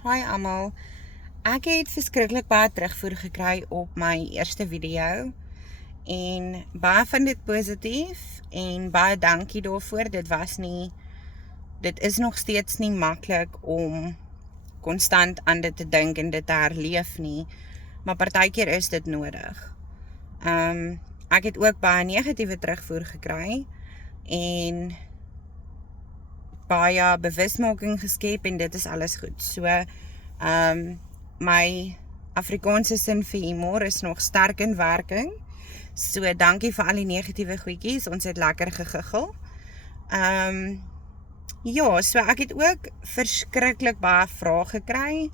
Hi almal. Ek het verskriklik baie terugvoer gekry op my eerste video en baie van dit positief en baie dankie daarvoor. Dit is nog steeds nie maklik om konstant aan dit te dink en dit te herleef nie, maar partykeer is dit nodig. Ek het ook baie negatiewe terugvoer gekry en baie bewusmaking geskep en dit is alles goed. So, my Afrikaanse sin vir humor is nog sterk in werking. So, dankie vir al die negatiewe goedjies, ons het lekker gegiggel. Ja, so ek het ook verskriklik baie vrae gekry.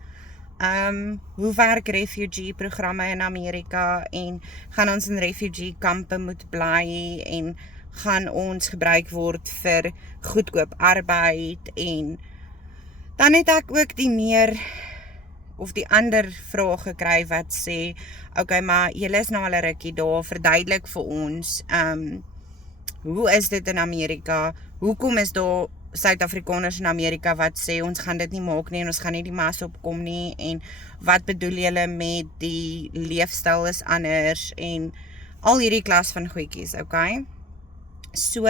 Hoe werk refugee programme in Amerika en gaan ons in refugee kampe moet bly en gaan ons gebruik word vir goedkoop arbeid en dan het ek ook die ander vraag gekry wat sê, okay, maar julle is nou al 'n rukkie daar, verduidelik vir ons, hoe is dit in Amerika, hoekom is daar Suid-Afrikaners in Amerika wat sê, ons gaan dit nie maak nie en ons gaan nie die mas opkom nie en wat bedoel julle met die leefstyl is anders en al hierdie klas van goedjies, okay? So,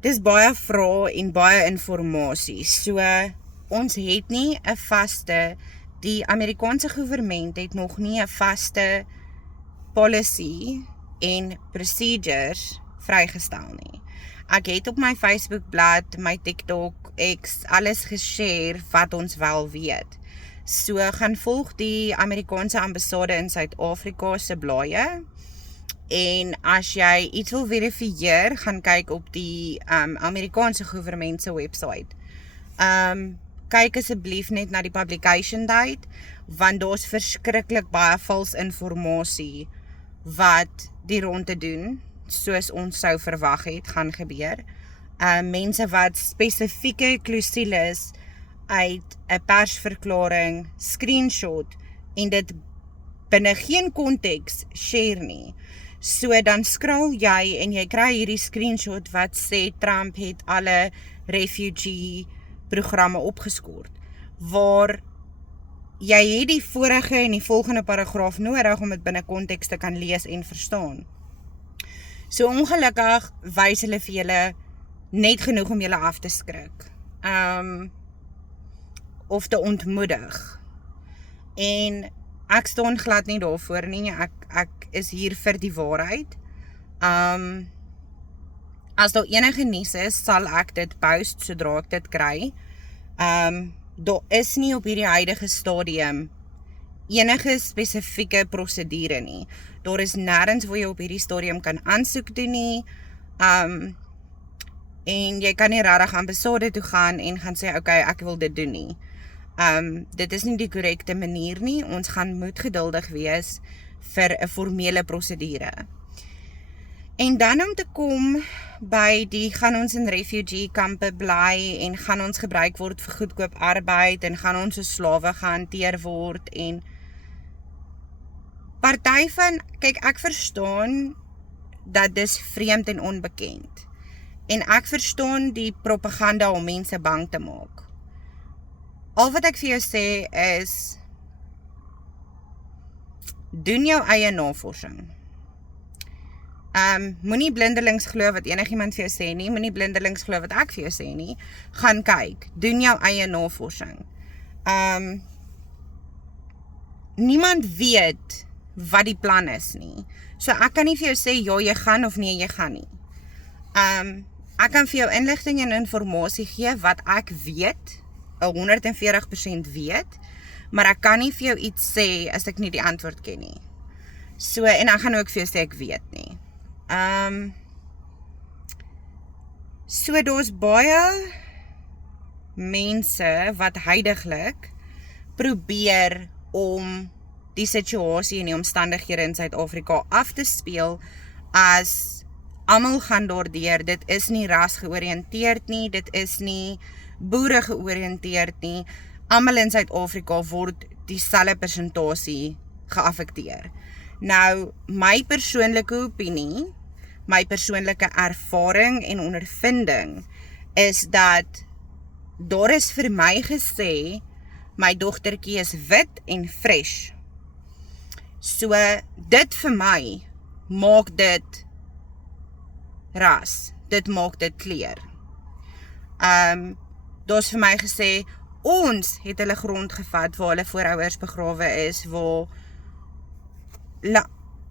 dis baie vrae en baie informasie. So, ons het nie 'n vaste, die Amerikaanse regering het nog nie 'n vaste policy en procedures vrygestel nie. Ek het op my Facebookblad, my TikTok, X, alles geshare wat ons wel weet. So, gaan volg die Amerikaanse ambassade in Suid-Afrika se blaaie. En as jy iets wil verifieer, gaan kyk op die Amerikaanse regering se website. Kyk asseblief net na die publication date, want daar's verskriklik baie vals informasie wat die ronde doen, soos ons sou verwag het, gaan gebeur. Mense wat spesifieke klousules uit 'n persverklaring screenshot en dit binne geen konteks share nie. So dan scroll jy en jy kry hierdie screenshot wat sê Trump het alle refugee programme opgeskort, waar jy het die vorige en die volgende paragraaf nodig om dit binne konteks te kan lees en verstaan. So ongelukkig wys hulle vir julle net genoeg om julle af te skrik, of te ontmoedig. En ek staan glad nie daarvoor nie, ek is hier vir die waarheid. As daar enige nuus is, sal ek dit post sodra ek dit kry. Daar is nie op hierdie huidige stadium enige spesifieke prosedure nie. Daar is nêrens waar jy op hierdie stadium kan aansoek doen nie. En jy kan nie regtig ambassade toe gaan en gaan sê, okay, ek wil dit doen nie. Dit is nie die korrekte manier nie. Ons gaan moet geduldig wees vir 'n formele prosedure. En dan om te kom by die gaan ons in refugee kampe bly en gaan ons gebruik word vir goedkoop arbeid en gaan ons as slawe gehanteer word en party van, kyk, ek verstaan dat dis vreemd en onbekend. En ek verstaan die propaganda om mense bang te maak. Al wat ek vir jou sê is, doen jou eie navorsing. Moenie blindelings glo wat enigiemand vir jou sê nie, moenie blindelings glo wat ek vir jou sê nie, gaan kyk, doen jou eie navorsing. Niemand weet wat die plan is nie, so ek kan nie vir jou sê, ja, jy gaan of nee, jy gaan nie. Ek kan vir jou inligting en informasie gee wat ek weet, 140% weet, maar ek kan nie vir jou iets sê as ek nie die antwoord ken nie. So, en ek gaan ook vir jou sê ek weet nie. So, daar's baie mense wat huidiglik probeer om die situasie en die omstandighede in Suid-Afrika af te speel as almal gaan daardeur, dit is nie ras georiënteerd nie, dit is nie boere georiënteerd nie, almal in Suid-Afrika word dieselfde persentasie geaffekteer. Nou, my persoonlike opinie, my persoonlike ervaring en ondervinding is dat daar is vir my gesê, my dogtertjie is wit en fresh. So, dit vir my, maak dit ras, dit maak dit kleur. Daar is vir my gesê, ons het hulle grond gevat, waar hulle voorouers begrawe is, waar,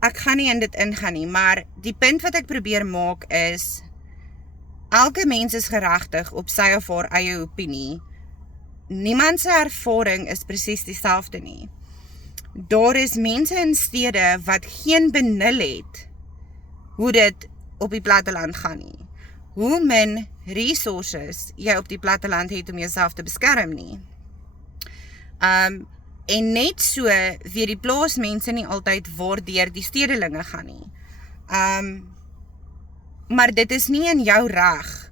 ek gaan nie in dit ingaan nie, maar die punt wat ek probeer maak is, elke mens is geregtig op sy of haar eie opinie. Niemand se ervaring is presies dieselfde nie. Daar is mense in stede wat geen benul het hoe dit op die platteland gaan nie. Hoe min resources jy op die platteland het om jouself te beskerm nie. En net so weet die plaasmense nie altyd waardeur die stedelinge gaan nie. Maar dit is nie in jou reg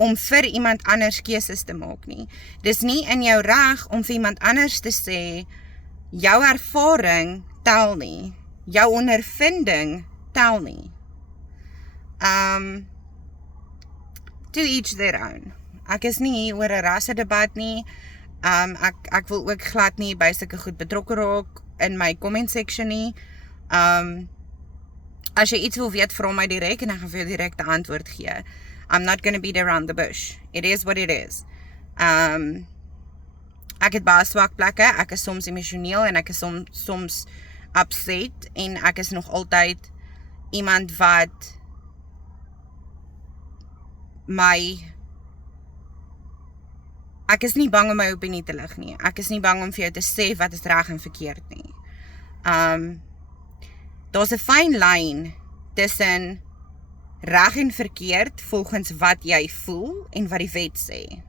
om vir iemand anders keuses te maak nie. Dis nie in jou reg om vir iemand anders te sê, jou ervaring tel nie, jou ondervinding tel nie. To each their own. Ek is nie hier oor 'n rassedebat nie. Ek wil ook glad nie by sulke goed betrokke raak in my comment section nie. As jy iets wil weet, vra my direk en ek gaan vir jou direkte antwoord gee. I'm not gonna beat around the bush. It is what it is. Ek het baie swak plekke, ek is soms emosioneel en ek is soms upset en ek is nog altyd iemand wat ek is nie bang om my opinie te lig nie. Ek is nie bang om vir jou te sê wat is reg en verkeerd nie. Daar's 'n fyn lyn tussen reg en verkeerd volgens wat jy voel en wat die wet sê.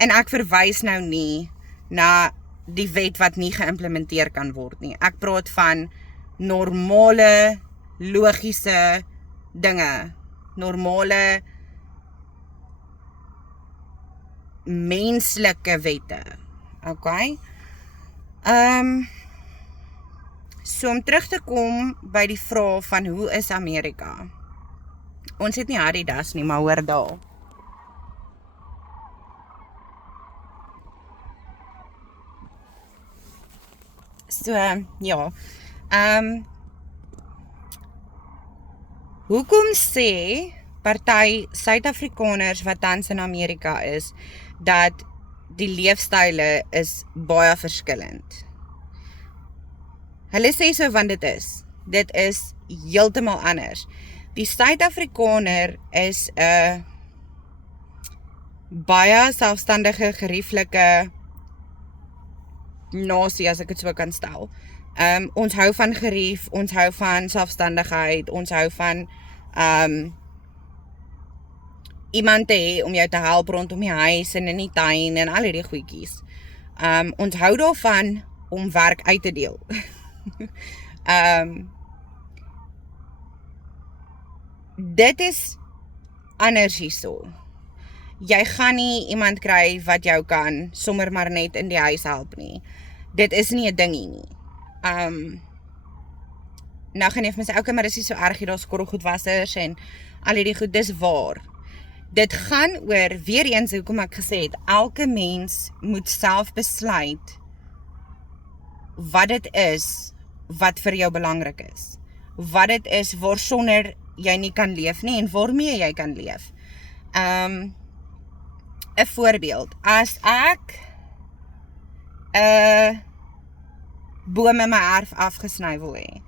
En ek verwys nou nie na die wet wat nie geïmplementeer kan word nie. Ek praat van normale, logiese dinge. Normale, menslike wette. Okay? So om terug te kom by die vraag van hoe is Amerika? Ons het nie Adidas nie, maar hoor daar. So, ja. Hoekom sê party Suid-Afrikaners wat tans in Amerika is, dat die leefstyle is baie verskillend? Hulle sê so want dit is heeltemal anders. Die Suid-Afrikaner is 'n baie selfstandige, gerieflike nasie, as ek dit so kan stel. Ons hou van gerief, ons hou van selfstandigheid, ons hou van iemand te hê om jou te help rondom die huis en in die tuin en al die goedjies. Ons hou daarvan om werk uit te deel. Dit is anders hierso. Jy gaan nie iemand kry wat jou kan sommer maar net in die huis help nie. Dit is nie 'n dingie nie. Nou gaan jy vir my sê, okay, maar dis nie so erg, daar's korrelgoedwassers en al die goed, dis waar. Dit gaan oor, weer eens hoekom ek gesê het, elke mens moet self besluit wat dit is wat vir jou belangrik is. Wat dit is waarsonder jy nie kan leef nie en waarmee jy kan leef. 'n Voorbeeld, as ek 'n boom in my erf afgesny wil hê,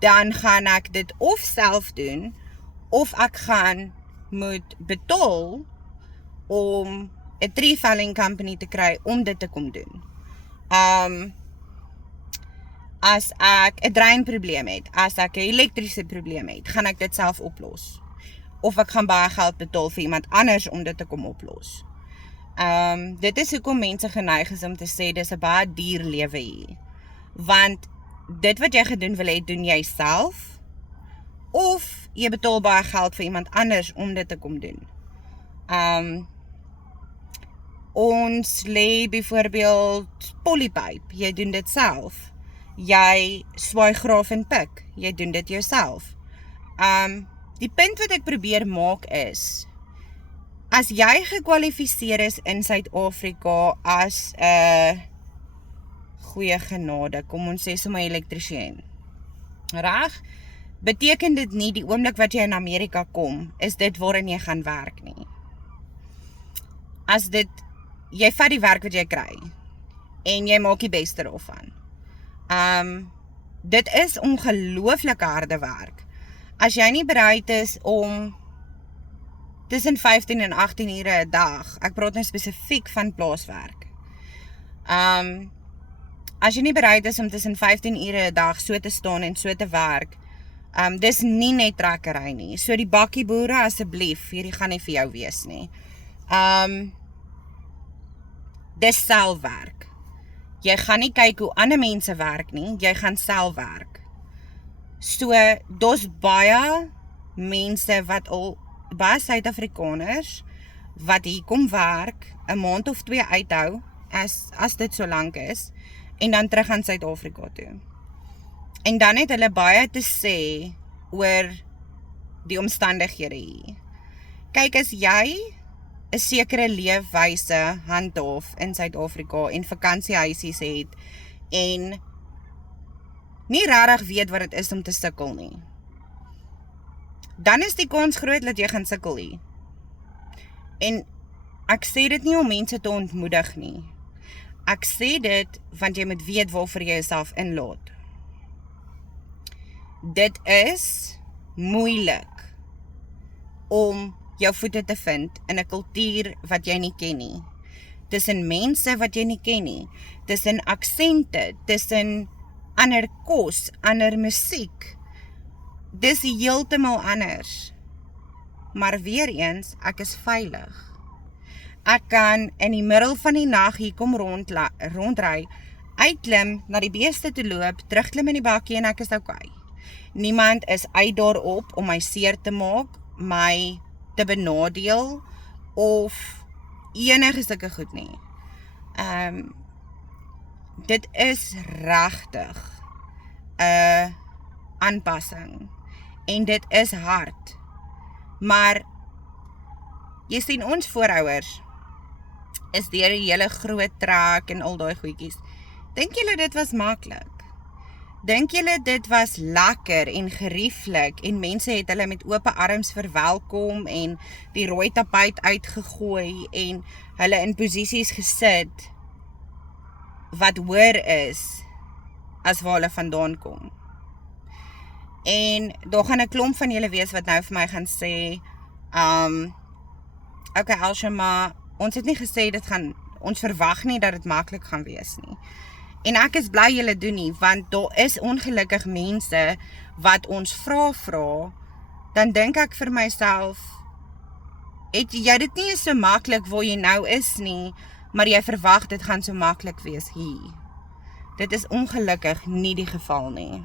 dan gaan ek dit of self doen, of ek gaan moet betaal om 'n tree felling company te kry om dit te kom doen. As ek 'n dreinprobleem het, as ek 'n elektriese probleem het, gaan ek dit self oplos. Of ek gaan baie geld betaal vir iemand anders om dit te kom oplos. Dit is hoekom mense geneig is om te sê, dis 'n baie duur lewe hier. Want dit wat jy gedoen wil hê, doen jy self, of jy betaal baie geld vir iemand anders om dit te kom doen. Ons lê byvoorbeeld polypipe, jy doen dit self. Jy swaai graaf en pik, jy doen dit jouself. Die punt wat ek probeer maak is, As jy gekwalifiseer is in Suid-Afrika as 'n goeie genade, kom ons sê sommer elektriesien. Reg? Beteken dit nie die oomblik wat jy in Amerika kom, is dit waarin jy gaan werk nie. As dit, jy vat die werk wat jy kry, en jy maak die beste daarvan. Dit is ongelooflike harde werk. As jy nie bereid is om tussen 15 en 18 ure 'n dag, ek praat nou spesifiek van plaaswerk. As jy nie bereid is om tussen 15 ure 'n dag so te staan en so te werk, dis nie net trekkery nie. So die bakkieboere asseblief, hierdie gaan nie vir jou wees nie. Dis selfwerk. Jy gaan nie kyk hoe ander mense werk nie, jy gaan self werk. So, daar's baie mense baie Suid-Afrikaners, wat hier kom werk, 'n maand of 2 uithou, as dit so lank is, en dan terug aan Suid-Afrika toe. En dan het hulle baie te sê oor die omstandighede hier. Kyk, as jy 'n sekere leefwyse handhaaf in Suid-Afrika en vakansiehuisies het en nie regtig weet wat dit is om te sukkel nie, dan is die kans groot dat jy gaan sukkel hier. En ek sê dit nie om mense te ontmoedig nie. Ek sê dit want jy moet weet waarvoor jy jouself inlaat. Dit is moeilik om jou voete te vind in 'n kultuur wat jy nie ken nie. Tussen mense wat jy nie ken nie. Tussen aksente, tussen ander kos, ander musiek. Dis heeltemal anders. Maar weer eens, ek is veilig. Ek kan in die middel van die nag hier kom rondry, uitklim, na die beeste te loop, terugklim in die bakkie en ek is okay. Niemand is uit daarop om my seer te maak, my te benadeel, of enige sulke goed nie. Dit is regtig 'n aanpassing, en dit is hard. Maar, jy sien ons voorouers, is deur die hele groot trek en al daai goedjies. Dink julle dit was maklik? Dink julle dit was lekker en gerieflik en mense het hulle met oop arms verwelkom en die rooi tapuit uitgegooi en hulle in posisies gesit wat hoër is as waar hulle vandaan kom? En daar gaan 'n klomp van julle wees wat nou vir my gaan sê, okay Elsje, maar ons het nie gesê ons verwag nie dat dit maklik gaan wees nie. En ek is bly julle doen nie, want daar is ongelukkig mense wat ons vra, dan dink ek vir myself, het jy dit nie so maklik waar jy nou is nie, maar jy verwag dit gaan so maklik wees hier. Dit is ongelukkig nie die geval nie.